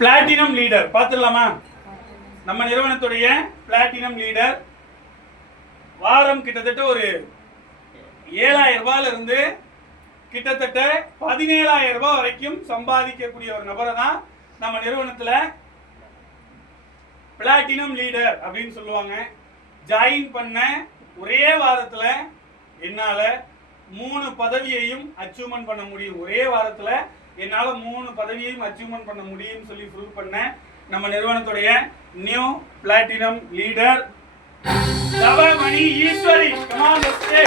Platinum leader பார்த்துடலாமா? நம்ம நிறுவனத்துடைய platinum leader வாரம் கிட்டத்தட்ட ஒரு 7,000 ரூபாயில இருந்து கிட்டத்தட்ட 17,000 ரூபாய் வரைக்கும் சம்பாதிக்கக்கூடிய ஒரு நபரை தான் நம்ம நிறுவனத்துல பிளாட்டினம் லீடர் அப்படின்னு சொல்லுவாங்க. ஜாயின் பண்ண ஒரே வாரத்துல என்னால 3 பதவியையும் அச்சீவ்மெண்ட் பண்ண முடியும். ஒரே வாரத்துல என்னால 3 பதவியையும் அச்சீவ்மெண்ட் பண்ண முடியும்னு சொல்லி ப்ரூவ் பண்ண நம்ம நிறுவனத்துடைய new platinum leader Thavamani Eswari. come on let's say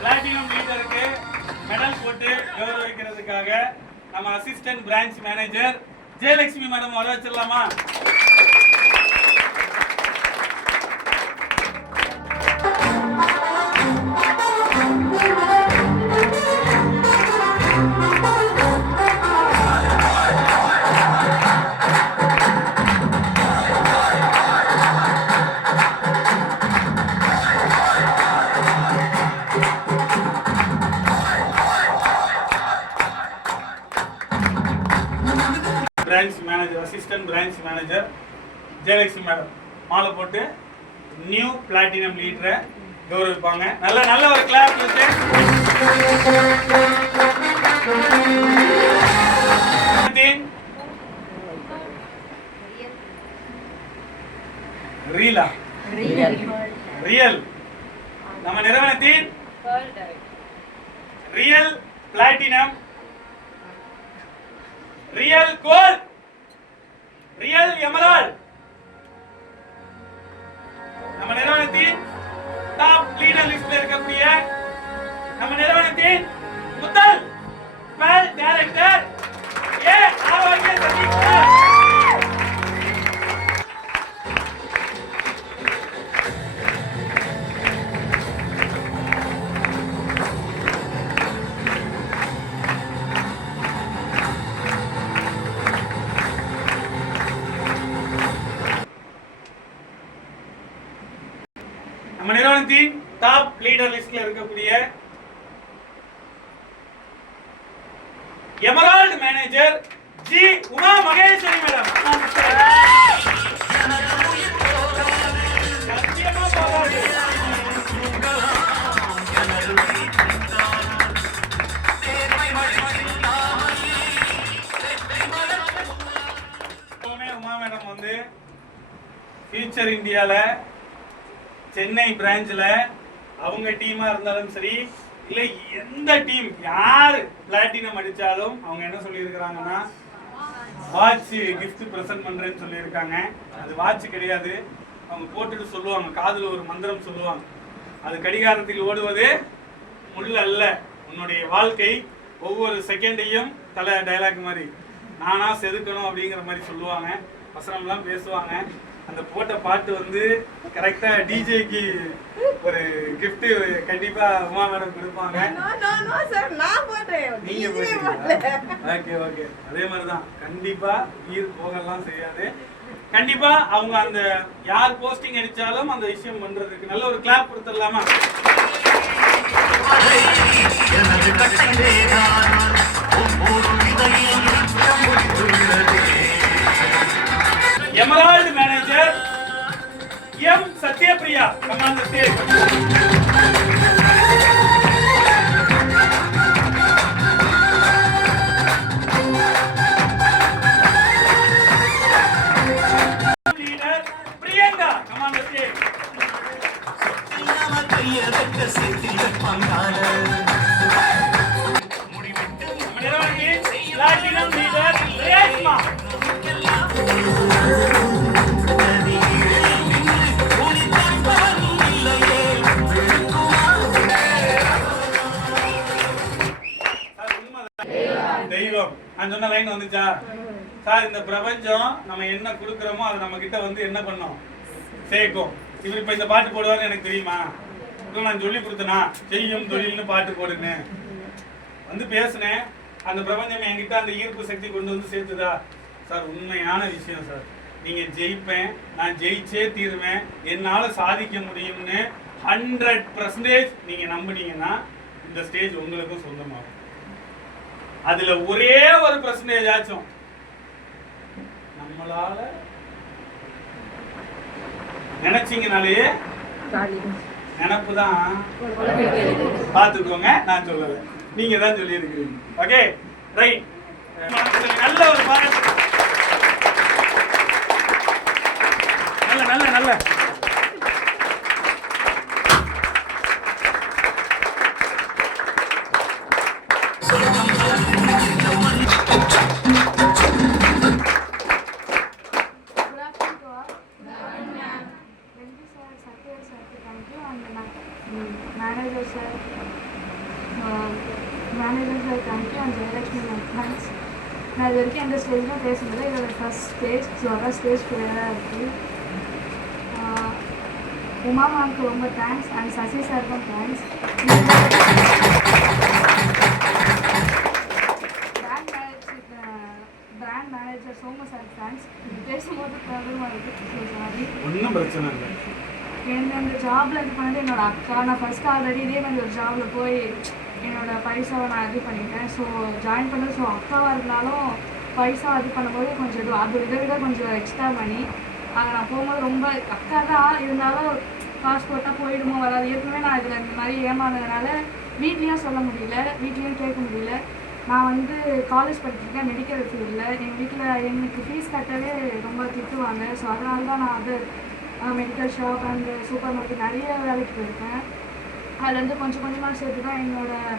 platinum லீடருக்கு மெடல் போட்டு கௌரவிக்கிறதுக்காக நம்ம assistant branch manager Jayalakshmi madam வர வச்சிடலாமா? Branch manager assistant branch manager Jayalakshmi madam மாலை போட்டு நியூ பிளாட்டினம் லீடரை கௌரவிப்பாங்க. நல்ல ஒரு கிளாப் கொடுத்து ரியல் நம்ம நிறுவனத்தின் real platinum real gold real emerald நம்ம நிறுவனத்தின் டாப் லீடர் லிஸ்ட்ல இருக்கக்கூடிய நம்ம நிறுவனத்தின் முதல் வேல் டைரக்டர் ஏ ஆரோக்கிய சதீஷ்குமார். நம்ம நிறுவனத்தின் டாப் லீடர் லிஸ்ட்ல இருக்கக்கூடிய emerald manager G Uma Maheswari madam. Uma madam வந்து ஃபியூச்சர் இந்தியால சென்னை பிரான்ச்ல அவங்க டீமா இருந்தாலும் சரி இல்ல எந்த டீம் யார் பிளாட்டினம் அடிச்சாலும் அவங்க என்ன சொல்லி இருக்கிறாங்கன்னா வாட்ச் கிஃப்ட் பிரசன்ட் பண்றேன்னு சொல்லி இருக்காங்க. அது வாட்ச் கிடையாது, அவங்க போட்டுட்டு சொல்லுவாங்க, காதுல ஒரு மந்திரம் சொல்லுவாங்க, அது கடிகாரத்தில் ஓடுவது முள் அல்ல, உன்னுடைய வாழ்க்கை ஒவ்வொரு செகண்டையும் தலை டைலாக் மாதிரி நானா செதுக்கணும் அப்படிங்கிற மாதிரி சொல்லுவாங்க, வசனம்லாம் பேசுவாங்க. அந்த போட்ட பாட்டு வந்து கரெக்டா டிஜேக்கு ஒரு கிஃப்ட் கண்டிப்பா உமா மேடம் கொடுப்பாங்க. நீங்க ஓகே ஓகே அதே மாதிரிதான் கண்டிப்பா ஈர் போகலாம் செய்யாது. கண்டிப்பா அவங்க அந்த யார் போஸ்டிங் அடிச்சாலும் அந்த விஷயம் பண்றதுக்கு நல்ல ஒரு கிளாப் கொடுத்துடலாமா? Emerald manager M Sathyapriya. Command stage. Leader Priyanka. Command stage. Platinum leader Reshma. தெய்வம் நான் சொன்ன லைன் வந்துச்சா சார்? இந்த பிரபஞ்சம் நம்ம என்ன கொடுக்குறோமோ அது நம்ம கிட்ட வந்து என்ன பண்ணோம், சேர்க்கும். இவர் இப்ப இந்த பாட்டு போடுவாருன்னு எனக்கு தெரியுமா? நான் சொல்லி கொடுத்தனா செய்யும் தொழில்னு பாட்டு போடுன்னு வந்து பேசினேன். அந்த பிரபஞ்சம் என்கிட்ட அந்த ஈர்ப்பு சக்தி கொண்டு வந்து சேர்த்துதா சார்? உண்மையான விஷயம் சார். நீங்கள் ஜெயிப்பேன், நான் ஜெயிச்சே தீருவேன், என்னால் சாதிக்க முடியும்னு 100% நீங்கள் நம்புனீங்கன்னா இந்த ஸ்டேஜ் உங்களுக்கும் சொந்தமாகும். அதில் ஒரே ஒரு % ஆச்சும் நம்மளால நினைச்சீங்கனாலே நினப்பு தான் பார்த்துக்கோங்க, நான் சொல்லலை, நீங்க தான் சொல்லியிருக்கிறீங்க. Okay right. நல்ல ஒரு பாராட்டு. நல்ல நல்ல நல்ல Manager sir, thank you, and Jayalakshmi ma'am, thanks. நான் இது வரைக்கும் எந்த ஸ்டேஜ்லாம் பேசுனது இதோட ஃபர்ஸ்ட் ஸ்டேஜ். ஸோ அதான் ஸ்டேஜ் கிளியராக இருக்குது. உமா மேம்க்கு ரொம்ப தேங்க்ஸ், அண்ட் சசி சாருக்கும் thanks. Brand manager Somu sir thanks. இது பேசும்போது ப்ராப்ளமாக இருக்குது, ஸோ சாரி. ஒன்றும் பிரச்சனை இல்லை. அந்த ஜாப்ல இது பண்ணது என்னோட அக்கா. நான் ஃபர்ஸ்ட் ஆல்ரெடி இதே மாதிரி ஒரு ஜாப்ல போய் என்னோட பைசாவை நான் இது பண்ணிட்டேன். ஸோ ஜாயின் பண்ணது. ஸோ அக்காவாக இருந்தாலும் பைசா இது பண்ணும்போது கொஞ்சம் அது இதை விட கொஞ்சம் எக்ஸ்ட்ரா மணி. அதை நான் போகும்போது ரொம்ப அக்கா தான் இருந்தாலும் காசு போட்டால் போயிடுமோ வராது. ஏற்கனவே நான் இதில் இந்த மாதிரி ஏமாந்ததுனால வீட்லேயும் சொல்ல முடியல, வீட்லேயும் கேட்க முடியல. நான் வந்து காலேஜ் படிச்சிருக்கேன் மெடிக்கல் ஃபீல்டில். எங்கள் வீட்டில் எனக்கு ஃபீஸ் கட்டவே ரொம்ப திட்டுவாங்க. ஸோ அதனால தான் நான் வந்து medical shop and super market நிறைய வேலைக்கு போயிருக்கேன். அதுலேருந்து கொஞ்சம் கொஞ்சமாக சேர்த்து தான் என்னோடய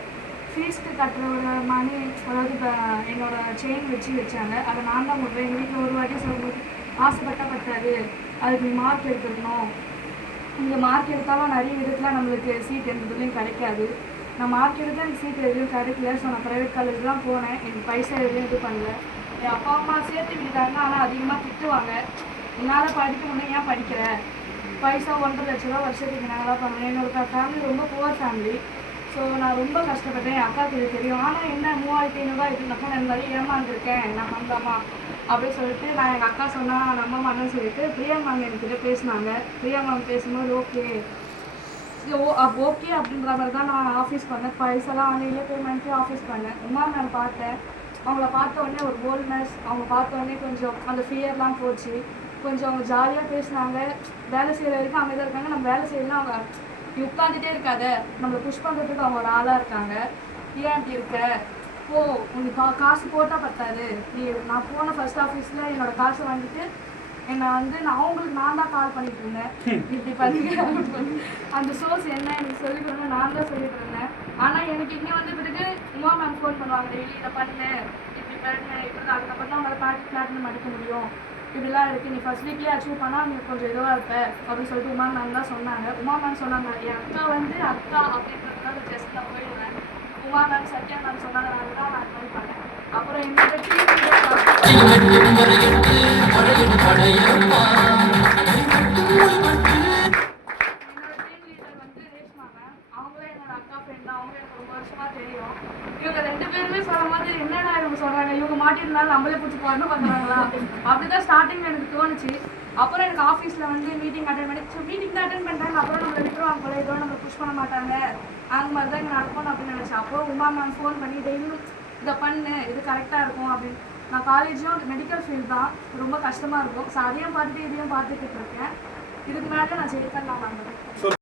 ஃபீஸ்க்கு கட்டுற மணி, அதாவது இப்போ என்னோடய செயின் வச்சாங்க. அதை நான் தான் கொடுப்பேன். எங்கள் வீட்டில் ஒரு வாட்டி சொல்லும்போது ஆசைப்பட்டா பட்டாது, அதுக்கு நீ மார்க் எடுத்துக்கணும். இங்கே மார்க் எடுத்தாலும் நிறைய விதத்தில் நம்மளுக்கு சீட் எந்த இதுலேயும் கிடைக்காது. நான் மார்க் எடுத்தால் எனக்கு சீட் எதுவும் கிடைக்கல. ஸோ நான் ப்ரைவேட் காலேஜ் தான் போனேன். எனக்கு பைசா எதுவும் இது பண்ணல. என் அப்பா அம்மா சேர்த்து விட்டுட்டாங்க, ஆனால் அதிகமாக திட்டுவாங்க. என்னால் படிக்க முடியும், ஏன் படிக்கிற, பைசா 1.5 லட்ச ரூபா வருஷத்துக்கு நாங்களாக பண்ணுவேன். என்னோட ஃபேமிலி ரொம்ப புவர் ஃபேமிலி. ஸோ நான் ரொம்ப கஷ்டப்பட்டேன். என் அக்காவுக்கு இது தெரியும். ஆனால் என்ன 3500 இதுனாக்கா நான் இந்த மாதிரி ஏமாந்துருக்கேன், நான் நம்பாமா அப்படின்னு சொல்லிட்டு நான் எங்கள் அக்கா சொன்னால் நம்ப மாட்டேன்னு சொல்லிட்டு பிரியா மேம் என்கிட்ட பேசினாங்க. பிரியா மேம் பேசும்போது ஓகே அப்படின்ற மாதிரி தான் நான் ஆஃபீஸ் பண்ணேன். பைசாலாம் ஆன்லைன்லேயே பேமெண்ட்டு ஆஃபீஸ் பண்ணேன். உமா மேம் பார்த்தேன். அவங்கள பார்த்த உடனே ஒரு போல்ட்னஸ், அவங்க பார்த்த உடனே கொஞ்சம் அந்த ஃபியர்லாம் போச்சு. கொஞ்சம் அவங்க ஜாலியாக பேசினாங்க. வேலை செய்கிற வரைக்கும் அமைதியாக இருக்காங்க. நம்ம வேலை செய்யலாம், அவங்க நீ உட்காந்துட்டே இருக்காத, நம்மளை புஷ் பண்ணுறதுக்கு அவங்க ஒரு ஆளாக இருக்காங்க. ஏன் இப்படி இருக்க, போ, உனக்கு காசு போட்டால் பத்தாது. நான் போன ஃபர்ஸ்ட் ஆஃபீஸில் என்னோடய காசை வாங்கிட்டு என்னை வந்து நான் தான் கால் பண்ணிட்டு இருந்தேன். இப்படி பண்ணுங்க அந்த சோர்ஸ் என்ன எனக்கு சொல்லிக் கொடுங்க, நான் தான் சொல்லிட்டு இருந்தேன். ஆனால் எனக்கு இங்கே வந்து பிறகு உமா மேம் ஃபோன் பண்ணுவாங்க, டெய்லி இதை பண்ணு, இப்படி பண்ணு, இப்படி. அதுக்கப்புறம் தான் அவங்களால பிளாட்னு மடிக்க முடியும். இப்படிலாம் இருக்குது, நீ ஃபர்ஸ்ட் வீக்லேயே அச்சீவ் பண்ணால் நீ கொஞ்சம் இதுவாக இருப்ப அப்படின்னு சொல்லிட்டு உமா மேம் தான் சொன்னாங்க. உமா மேம் சொன்னாங்க, என் அக்கா வந்து அக்கா அப்படின்றதுனால ஜஸ்ட் நான் போயிடுவேன். உமா மேம் சத்யா மேம் சொன்னதுனால தான் நான் ட்ரை பண்ணேன். அப்புறம் என்னோட டீம் லீடர் வந்து ரேஷ்மா மேம். அவங்களும் என்னோட அக்கா ஃப்ரெண்ட் தான். அவங்க எனக்கு ரொம்ப வருஷமாக தெரியும். இவங்க 2 பேருமே சொல்லும் போது என்னடா இவங்க சொல்கிறாங்க, இவங்க மாட்டிருந்தாலும் நம்மளே பிடிச்சி போடணும் பண்ணுறாங்களா அப்படிதான் ஸ்டார்டிங் எனக்கு தோணுச்சு. அப்புறம் எனக்கு ஆஃபீஸில் வந்து மீட்டிங் அட்டன் பண்ணி, ஸோ மீட்டிங் தான் அட்டன் பண்ணுறாங்க. அப்புறம் நம்மளை விட்டுருவாங்க போல, இதோ நம்மளை புஷ் பண்ண மாட்டாங்க, அந்த மாதிரி தான் இங்கே நடக்கணும் அப்படின்னு நினச்சேன். அப்புறம் உமா மேம் ஃபோன் பண்ணி டெய்லியும் இதை பண்ணு, இது கரெக்டாக இருக்கும் அப்படின்னு. நான் காலேஜும் மெடிக்கல் ஃபீல்டு தான், ரொம்ப கஷ்டமாக இருக்கும். ஸோ அதையும் பார்த்துட்டு இதையும் பார்த்துக்கிட்டு இருக்கேன். இதுக்கு மேலே நான் ஜெயிக்கலாம் நான் நம்புறேன்.